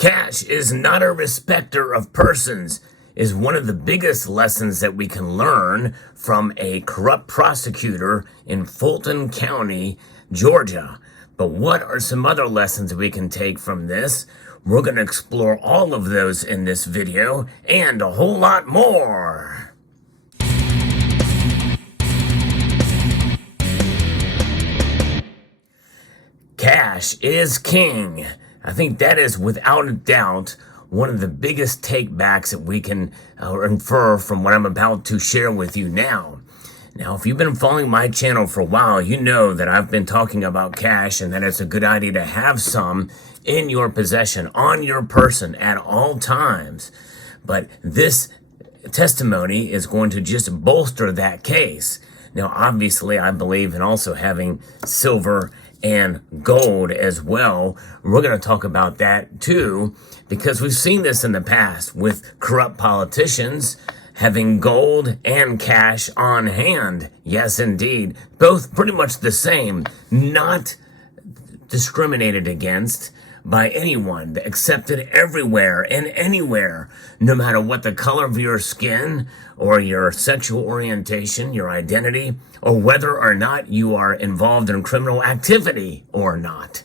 Cash is not a respecter of persons is one of the biggest lessons that we can learn from a corrupt prosecutor in Fulton County, Georgia. But what are some other lessons we can take from this? We're going to explore all of those in this video and a whole lot more. Cash is king. I think that is without a doubt one of the biggest takebacks that we can infer from what I'm about to share with you now. Now, if you've been following my channel for a while, you know that I've been talking about cash and that it's a good idea to have some in your possession, on your person at all times. But this testimony is going to just bolster that case. Now, obviously, I believe in also having silver and gold as well. We're going to talk about that too, because we've seen this in the past with corrupt politicians having gold and cash on hand. Yes, indeed. Both pretty much the same, not discriminated against by anyone, accepted everywhere and anywhere, no matter what the color of your skin or your sexual orientation, your identity, or whether or not you are involved in criminal activity or not.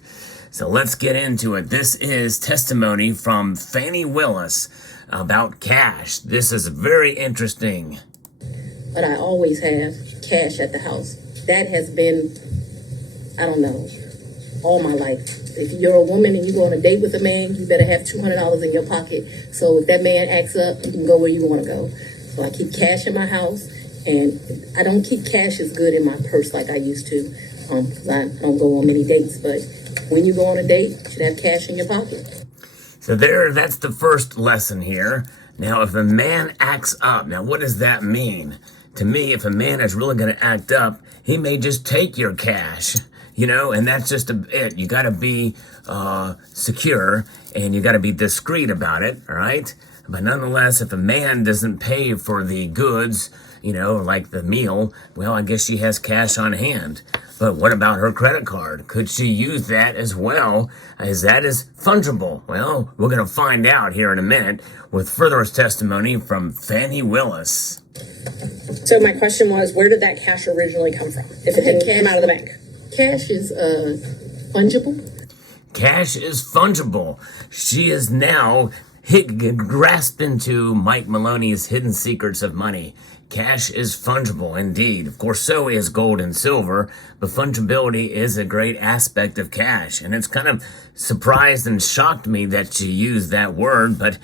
So let's get into it. This is testimony from Fani Willis about cash. This is very interesting. But I always have cash at the house. That has been, I don't know, all my life. If you're a woman and you go on a date with a man, you better have $200 in your pocket. So if that man acts up, you can go where you want to go. So I keep cash in my house, and I don't keep cash as good in my purse like I used to, because I don't go on many dates. But when you go on a date, you should have cash in your pocket. So that's the first lesson here. Now, if a man acts up, now what does that mean? To me, if a man is really going to act up, he may just take your cash. You know, and that's just it. You got to be secure and you got to be discreet about it, all right? But nonetheless, if a man doesn't pay for the goods, you know, like the meal, well, I guess she has cash on hand. But what about her credit card? Could she use that as well? Is that as fungible? Well, we're going to find out here in a minute with further testimony from Fani Willis. So my question was, where did that cash originally come from? If it didn't come out of the bank? Cash is fungible. Cash is fungible. She is now grasped into Mike Maloney's hidden secrets of money. Cash is fungible indeed. Of course, so is gold and silver, but fungibility is a great aspect of cash. And it's kind of surprised and shocked me that she used that word, but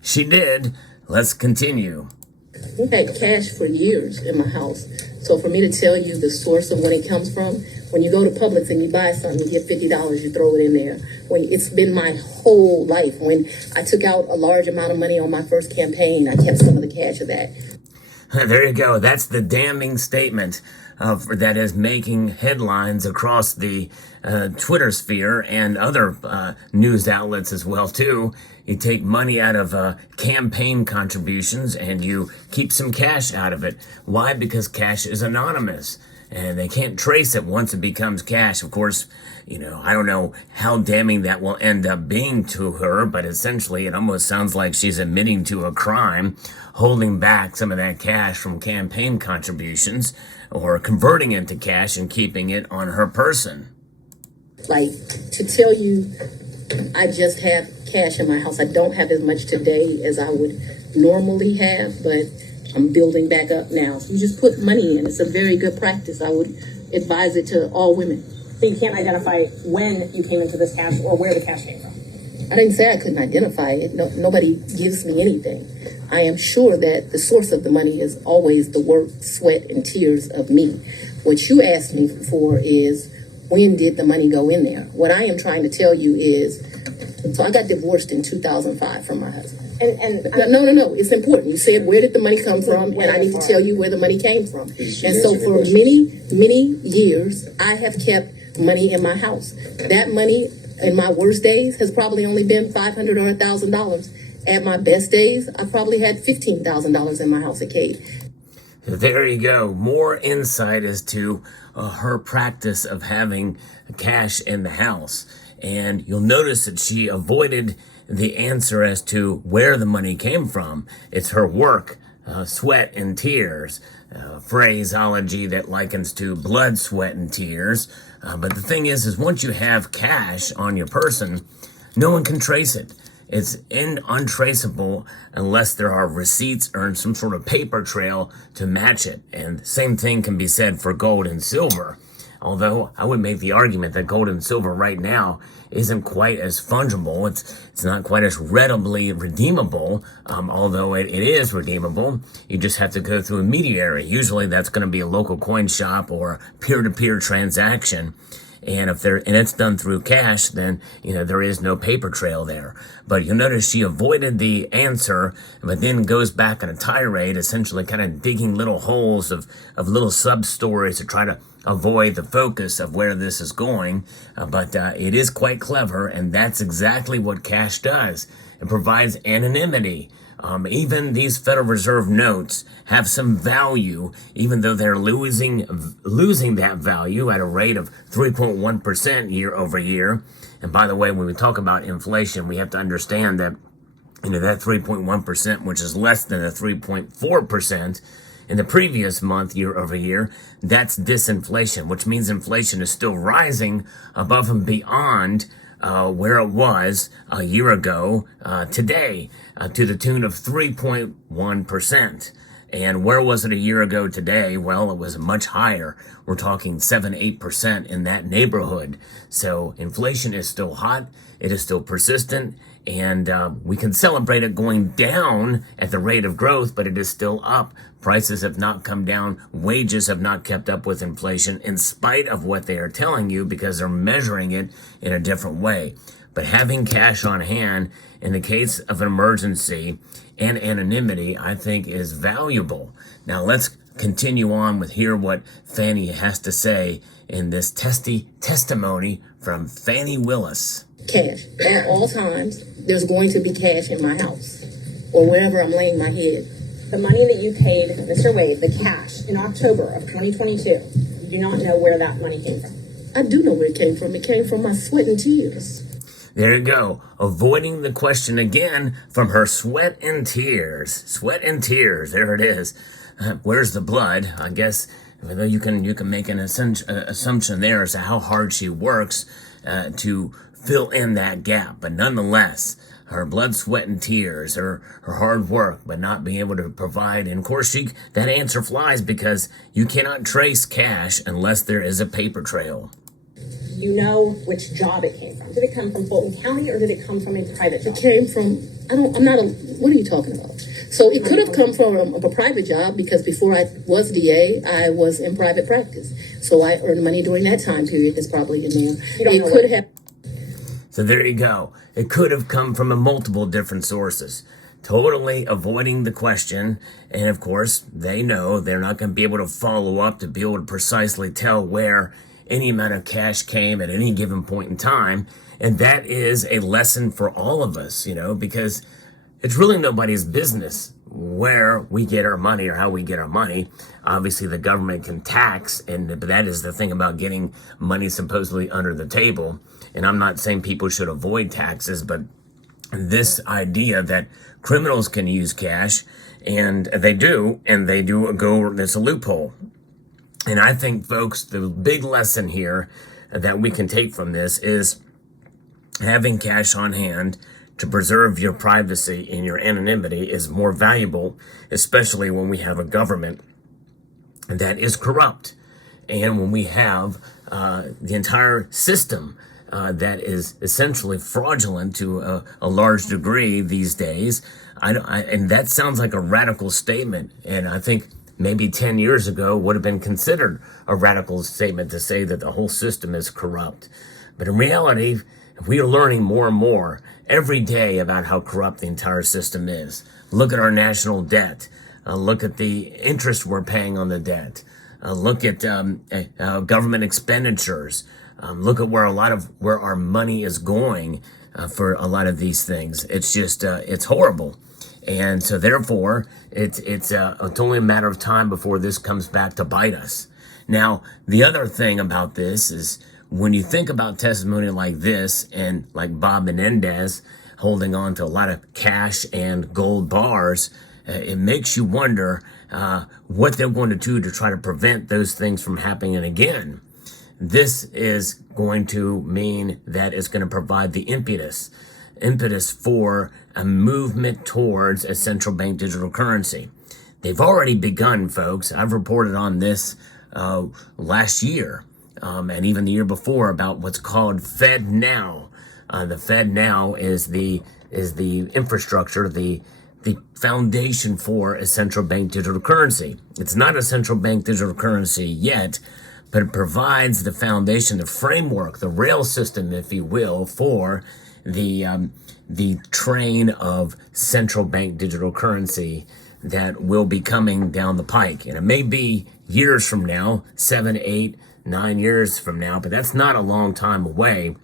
she did. Let's continue. We've had cash for years in my house. So for me to tell you the source of when it comes from, when you go to Publix and you buy something, you get $50, you throw it in there. It's been my whole life. When I took out a large amount of money on my first campaign, I kept some of the cash of that. There you go. That's the damning statement that is making headlines across the Twitter sphere and other news outlets as well, too. You take money out of campaign contributions and you keep some cash out of it. Why? Because cash is anonymous and they can't trace it once it becomes cash. Of course, you know, I don't know how damning that will end up being to her, but essentially it almost sounds like she's admitting to a crime, holding back some of that cash from campaign contributions or converting it to cash and keeping it on her person. Like, to tell you, I just have cash in my house. I don't have as much today as I would normally have, but I'm building back up now. So you just put money in. It's a very good practice. I would advise it to all women. So you can't identify when you came into this cash or where the cash came from? I didn't say I couldn't identify it. No, nobody gives me anything. I am sure that the source of the money is always the work, sweat, and tears of me. What you asked me for is, when did the money go in there? What I am trying to tell you is, so I got divorced in 2005 from my husband. No. It's important. You said, where did the money come from? And I need to tell you where the money came from. And so for many years, I have kept money in my house. That money in my worst days has probably only been $500 or $1,000. At my best days, I probably had $15,000 in my house at Cade. There you go. More insight as to her practice of having cash in the house. And you'll notice that she avoided the answer as to where the money came from. It's her work, sweat and tears, phraseology that likens to blood, sweat, and tears. But the thing is once you have cash on your person, no one can trace it. It's untraceable unless there are receipts or some sort of paper trail to match it. And same thing can be said for gold and silver. Although I would make the argument that gold and silver right now isn't quite as fungible. It's not quite as readily redeemable, although it is redeemable. You just have to go through a intermediary. Usually that's going to be a local coin shop or peer-to-peer transaction. And it's done through cash, then, there is no paper trail there. But you'll notice she avoided the answer, but then goes back on a tirade, essentially kind of digging little holes of little sub-stories to try to avoid the focus of where this is going. But it is quite clever, and that's exactly what cash does. It provides anonymity. Even these Federal Reserve notes have some value, even though they're losing that value at a rate of 3.1% year over year. And by the way, when we talk about inflation, we have to understand that that 3.1%, which is less than the 3.4% in the previous month year over year, that's disinflation, which means inflation is still rising above and beyond where it was a year ago today, to the tune of 3.1%. And where was it a year ago today? Well, it was much higher. We're talking 7-8% in that neighborhood. So inflation is still hot. It is still persistent. And we can celebrate it going down at the rate of growth, but it is still up. Prices have not come down. Wages have not kept up with inflation in spite of what they are telling you, because they're measuring it in a different way. But having cash on hand in the case of an emergency and anonymity, I think, is valuable. Now let's continue on with hear what Fani has to say in this testimony from Fani Willis. Cash. At all times, there's going to be cash in my house or wherever I'm laying my head. The money that you paid Mr. Wade, the cash, in October of 2022, you do not know where that money came from. I do know where it came from. It came from my sweat and tears. There you go. Avoiding the question again from her sweat and tears. Sweat and tears. There it is. Where's the blood? I guess you can make an assumption there as to how hard she works to fill in that gap. But nonetheless, her blood, sweat, and tears, her hard work, but not being able to provide. And of course, that answer flies because you cannot trace cash unless there is a paper trail. You know which job it came from. Did it come from Fulton County or did it come from a private job? It came from, what are you talking about? So it could have come from a private job, because before I was DA, I was in private practice. So I earned money during that time period. That's probably in there. It could have. So there you go. It could have come from multiple different sources. Totally avoiding the question. And of course, they know they're not going to be able to follow up to be able to precisely tell where any amount of cash came at any given point in time. And that is a lesson for all of us, because it's really nobody's business where we get our money or how we get our money. Obviously, the government can tax, but that is the thing about getting money supposedly under the table. And I'm not saying people should avoid taxes, but this idea that criminals can use cash, and they do go, there's a loophole. And I think, folks, the big lesson here that we can take from this is having cash on hand to preserve your privacy and your anonymity is more valuable, especially when we have a government that is corrupt. And when we have the entire system that is essentially fraudulent to a large degree these days. And that sounds like a radical statement. And I think maybe 10 years ago would have been considered a radical statement to say that the whole system is corrupt. But in reality, we are learning more and more every day about how corrupt the entire system is. Look at our national debt. Look at the interest we're paying on the debt. Look at government expenditures. Look at where where our money is going for a lot of these things. It's just it's horrible. And so therefore, it's only a matter of time before this comes back to bite us. Now, the other thing about this is when you think about testimony like this, and like Bob Menendez holding on to a lot of cash and gold bars, it makes you wonder what they're going to do to try to prevent those things from happening again. This is going to mean that it's going to provide the impetus for a movement towards a central bank digital currency. They've already begun, folks. I've reported on this last year and even the year before about what's called Fed Now. The Fed Now is the infrastructure, the foundation for a central bank digital currency. It's not a central bank digital currency yet, but it provides the foundation, the framework, the rail system, if you will, for the train of central bank digital currency that will be coming down the pike. And it may be years from now, 7, 8, 9 years from now, but that's not a long time away.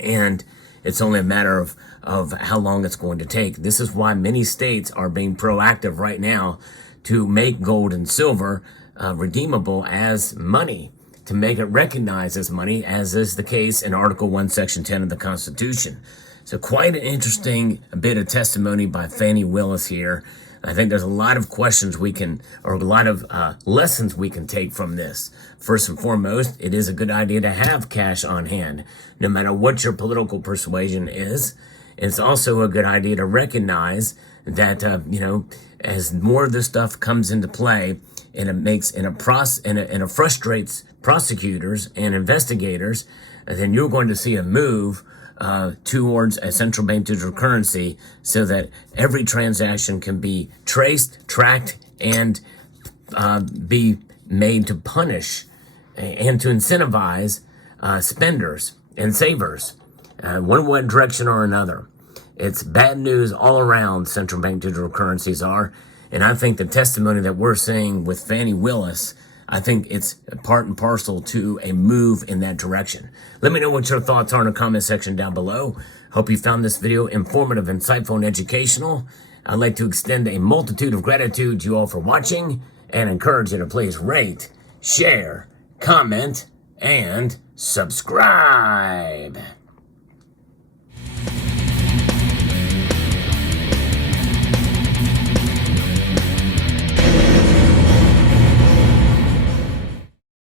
And it's only a matter of how long it's going to take. This is why many states are being proactive right now to make gold and silver redeemable as money, to make it recognized as money, as is the case in Article 1, Section 10 of the Constitution. So quite an interesting bit of testimony by Fani Willis here. I think there's a lot of questions we can, or a lot of lessons we can take from this. First and foremost, it is a good idea to have cash on hand, no matter what your political persuasion is. It's also a good idea to recognize that, as more of this stuff comes into play, and it frustrates prosecutors and investigators, then you're going to see a move towards a central bank digital currency so that every transaction can be traced, tracked, and be made to punish and to incentivize spenders and savers, one direction or another. It's bad news all around, central bank digital currencies are. And I think the testimony that we're seeing with Fani Willis, I think it's part and parcel to a move in that direction. Let me know what your thoughts are in the comment section down below. Hope you found this video informative, insightful, and educational. I'd like to extend a multitude of gratitude to you all for watching and encourage you to please rate, share, comment, and subscribe.